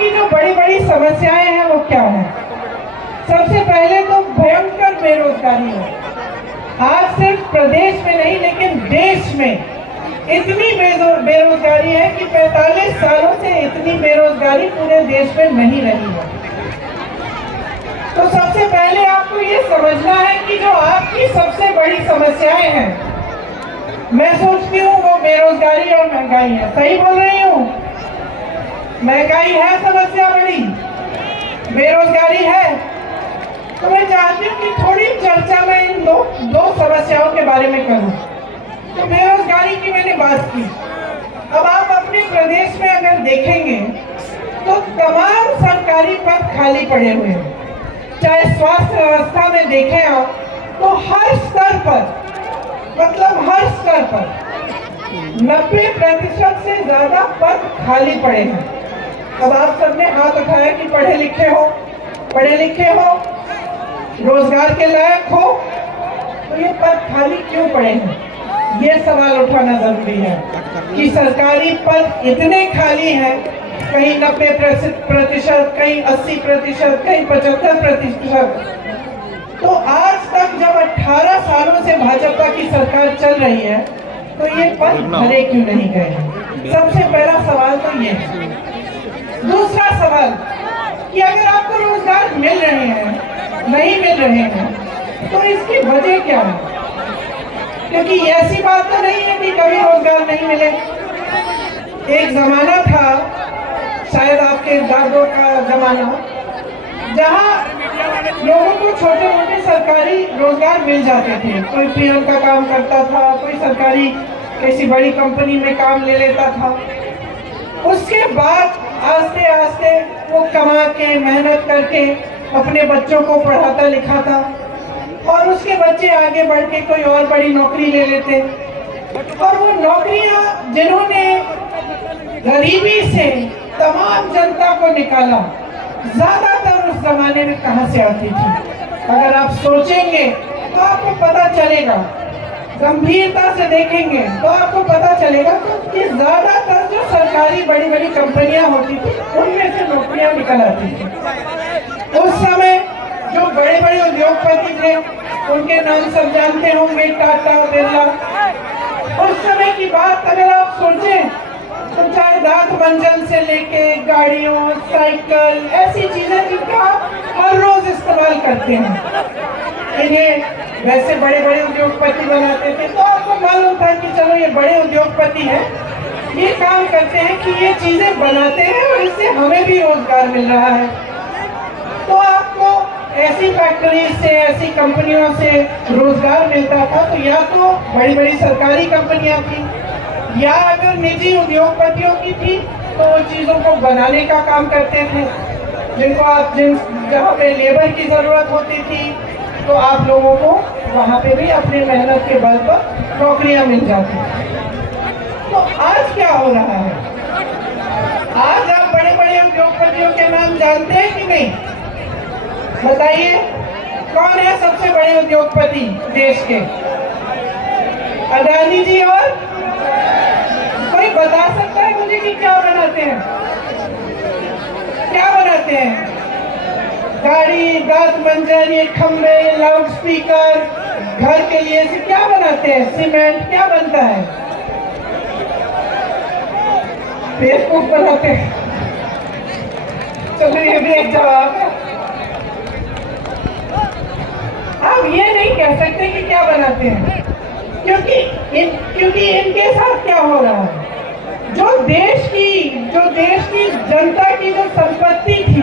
आपकी जो बड़ी बड़ी समस्याएं हैं वो क्या है? सबसे पहले तो भयंकर बेरोजगारी है। आज सिर्फ प्रदेश में नहीं लेकिन देश में इतनी बेरोजगारी है कि 45 सालों से इतनी बेरोजगारी पूरे देश में नहीं रही है। तो सबसे पहले आपको ये समझना है कि जो आपकी सबसे बड़ी समस्याएं हैं, मैं सोचती हूँ वो बेरोजगारी और महंगाई है। सही बोल रही हूँ? महंगाई है समस्या बड़ी, बेरोजगारी है। तो मैं चाहती हूँ कि थोड़ी चर्चा मैं इन दो समस्याओं के बारे में करूँ। तो बेरोजगारी की मैंने बात की। अब आप अपने प्रदेश में अगर देखेंगे तो तमाम सरकारी पद खाली पड़े हुए हैं। चाहे स्वास्थ्य व्यवस्था में देखें आप तो हर स्तर पर, मतलब हर स्तर पर 90% से ज्यादा पद खाली पड़े हैं। अब आप सबने हाथ उठाया कि पढ़े लिखे हो, रोजगार के लायक हो, तो ये पद खाली क्यों पड़े हैं? ये सवाल उठाना जरूरी है कि सरकारी पद इतने खाली हैं, कहीं 90%, कहीं 80%, कहीं 75%। तो आज तक जब 18 सालों से भाजपा की सरकार चल रही है तो ये पद भरे क्यों नहीं गए? सबसे पहला सवाल तो ये है। दूसरा सवाल कि अगर आपको रोजगार मिल रहे हैं, नहीं मिल रहे हैं, तो इसकी वजह क्या है? क्योंकि ऐसी बात तो नहीं है कि कभी रोजगार नहीं मिले। एक जमाना था, शायद आपके दादों का जमाना, जहां लोगों को छोटे मोटे सरकारी रोजगार मिल जाते थे। कोई पीएम का काम करता था, कोई सरकारी किसी बड़ी कंपनी में काम ले लेता था। उसके बाद आस्ते आस्ते वो कमा के मेहनत करके अपने बच्चों को पढ़ाता लिखाता और उसके बच्चे आगे बढ़ के कोई और बड़ी नौकरी ले लेते। और वो नौकरियां जिन्होंने गरीबी से तमाम जनता को निकाला, ज्यादातर उस जमाने में कहां से आती थी? अगर आप सोचेंगे तो आपको पता चलेगा, गंभीरता से देखेंगे तो आपको पता चलेगा कि ज्यादातर जो सरकारी बड़ी बड़ी कंपनियां होती थी उनमें से नौकरियां निकल आती थी। उस समय जो बड़े बड़े उद्योगपति थे उनके नाम सब जानते होंगे, टाटा, बिरला। उस समय की बात अगर आप सोचें तो चाहे दांत मंजन से लेके गाड़ियों, साइकिल, ऐसी चीजें जिनका आप हर रोज इस्तेमाल करते हैं, इन्हें वैसे बड़े बड़े उद्योगपति बनाते थे। तो आपको मालूम था कि चलो ये बड़े उद्योगपति हैं, ये काम करते हैं कि ये चीजें बनाते हैं और इससे हमें भी रोजगार मिल रहा है। तो आपको ऐसी फैक्ट्री से, ऐसी कंपनियों से रोजगार मिलता था। तो या तो बड़ी बड़ी सरकारी कंपनियां थी, या अगर निजी उद्योगपतियों की थी तो वो चीजों को बनाने का काम करते थे, जहाँ पे लेबर की जरूरत होती थी तो आप लोगों को वहाँ पे भी अपने मेहनत के बल पर नौकरियां मिल जाती थी। तो आज क्या हो रहा है? आज आप बड़े बड़े उद्योगपतियों के नाम जानते हैं कि नहीं? बताइए, कौन है सबसे बड़े उद्योगपति देश के? अडानी जी। और कोई बता सकता है मुझे कि क्या बनाते हैं? क्या बनाते हैं? गाड़ी, दांत मंजन, ये खंबे, लाउड स्पीकर, घर के लिए से क्या बनाते हैं? सीमेंट। क्या बनता है? बेवकूफ बनाते हैं। चलो ये भी एक जवाब है। आप ये नहीं कह सकते कि क्या बनाते हैं, क्योंकि इनके साथ क्या हो रहा है? जो देश की जनता की जो संपत्ति थी,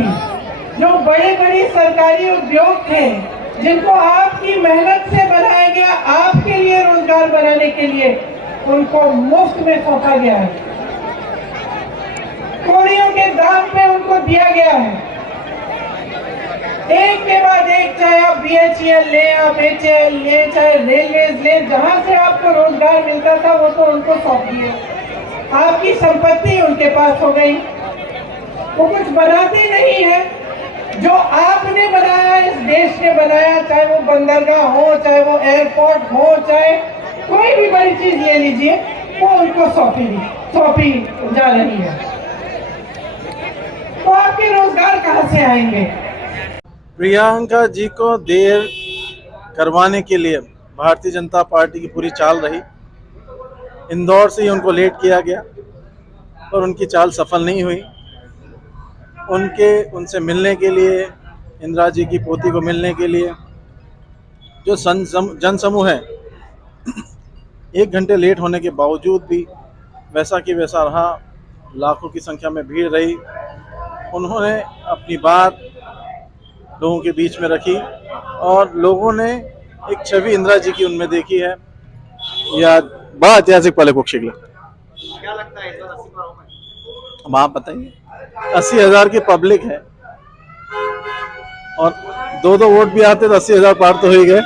जो बड़े बड़े सरकारी उद्योग थे, जिनको आपकी मेहनत से बनाया गया, आपके लिए रोजगार बनाने के लिए, उनको मुफ्त में सौंपा गया है, कौड़ियों के दाम पे उनको दिया गया है। एक के बाद एक, चाहे आप BHEL ले, आप HAL ले, चाहे रेलवेज ले, जहां से आपको रोजगार मिलता था वो तो उनको सौंप दिए। आपकी संपत्ति उनके पास हो गई। वो कुछ बनाते नहीं है। जो आपने बनाया, इस देश ने बनाया, चाहे वो बंदरगाह हो, चाहे वो एयरपोर्ट हो, चाहे कोई भी बड़ी चीज ले लीजिए, वो उनको सौंपी जा रही है। तो आप कहाँ से आएंगे? प्रियंका जी को देर करवाने के लिए भारतीय जनता पार्टी की पूरी चाल रही। इंदौर से ही उनको लेट किया गया और उनकी चाल सफल नहीं हुई। उनसे मिलने के लिए, इंदिरा जी की पोती को मिलने के लिए जो जनसमूह है, 1 घंटे लेट होने के बावजूद भी वैसा कि वैसा रहा। लाखों की संख्या में भीड़ रही। उन्होंने अपनी बात लोगों के बीच में रखी और लोगों ने एक छवि इंदिरा जी की उनमें देखी है। या बड़ा ऐतिहासिक पल है कुक्षी के लिए। क्या लगता है इस बार 80 पार होगा? अब आप बताइए। 80,000 की पब्लिक है और 2-2 वोट भी आते तो 80,000 पार तो हो ही गए।